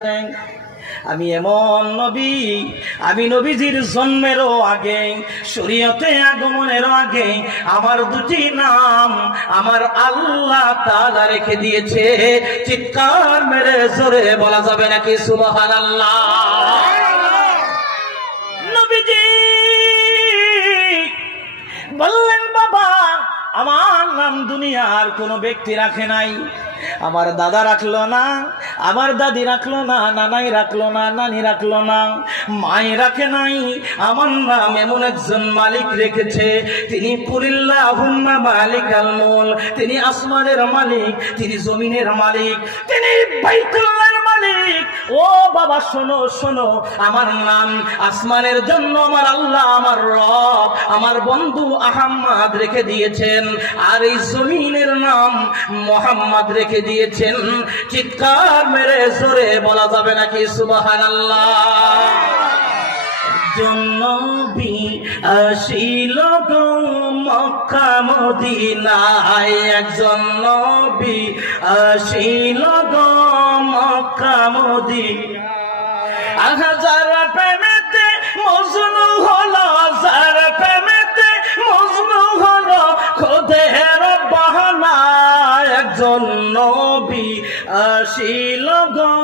আমি এমন নবী, আমি নবীজির জন্মেরও আগে, শরীয়তে আগমনের আগে আমার দুটি নাম আমার আল্লাহ তাআলা রেখে দিয়েছে। চিৎকার মেরে জোরে বলা যাবে নাকি সুবহানাল্লাহ? নবীজি বললেন, বাবা আমার নাম দুনিয়ার কোন ব্যক্তি রাখে নাই। আমার দাদা রাখলো না, আমার দাদি রাখলো না, নানাই রাখলো না, নানি রাখলো না, মাই রাখে নাই। আমার নাম এমন একজন মালিক রেখেছে, তিনি কুলিল্লাহুম্মা মালিকাল মুলক, তিনি আসমানের মালিক, তিনি জমিনের মালিক, তিনি বাইতুল্লাহর মালিক। ও বাবা শোনো শোনো, আমার নাম আসমানের জন্য আমার আল্লাহ, আমার রব, আমার বন্ধু আহমদ রেখে দিয়েছেন, আর এই জমিনের নাম মুহাম্মদ রেখে দিয়েছেন। চিৎকার মেরে জোরে বলা যাবে নাকি সুবহানাল্লাহ? নবী আসিল গো মক্কা মদিনায়, একজন নবী আসিল গো মক্কা মদিনায়। যারা প্রেমেতে মজনু হলো, যারা প্রেমেতে মজনু হলো, খোদের বাহানায় একজন নবী আসিল গো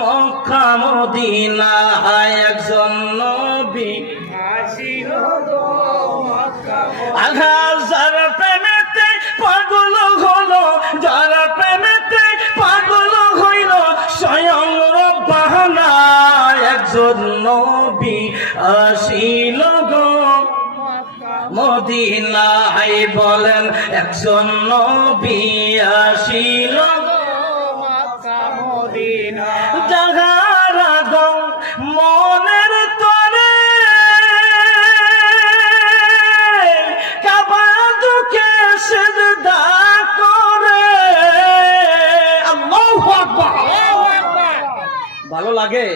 মক্কা মদিনায়, একজন নবী আসিল গো মক্কা মদিনায়। যারা প্রেমেতে পাগল হলো, যারা প্রেমেতে পাগল হইল, স্বয়ং রব্বানা একজন নবী আসিল গো মদিনায়। বলেন একজন নবী আসিল গো মক্কা মদিনায়। যাহারা গো মনের তরে কাবা দুকে সিজদা করে, আল্লাহু আকবার। ভালো লাগে?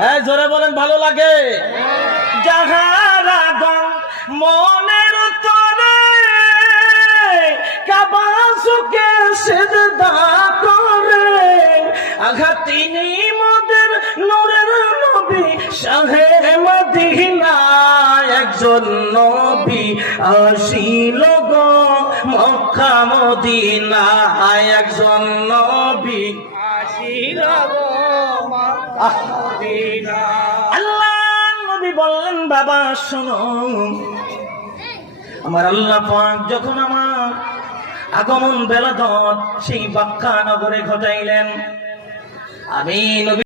হ্যাঁ জোরে বলেন ভালো লাগে? যাহারা গো মনের তরে কাবা দুকে সিজদা করে, তিনি মোদের নূরের নবী শাহে মদিনা, একজন নবী আসিল গো মক্কা মদিনায়, একজন নবী আসিল গো মক্কা মদিনায়। আল্লাহ নবী বললেন, বাবা শোনো, আমার আল্লাহ পাক যখন আমার আগমন বেলাদত সেই বাক্কা নগরে ঘটাইলেন, আমি নবী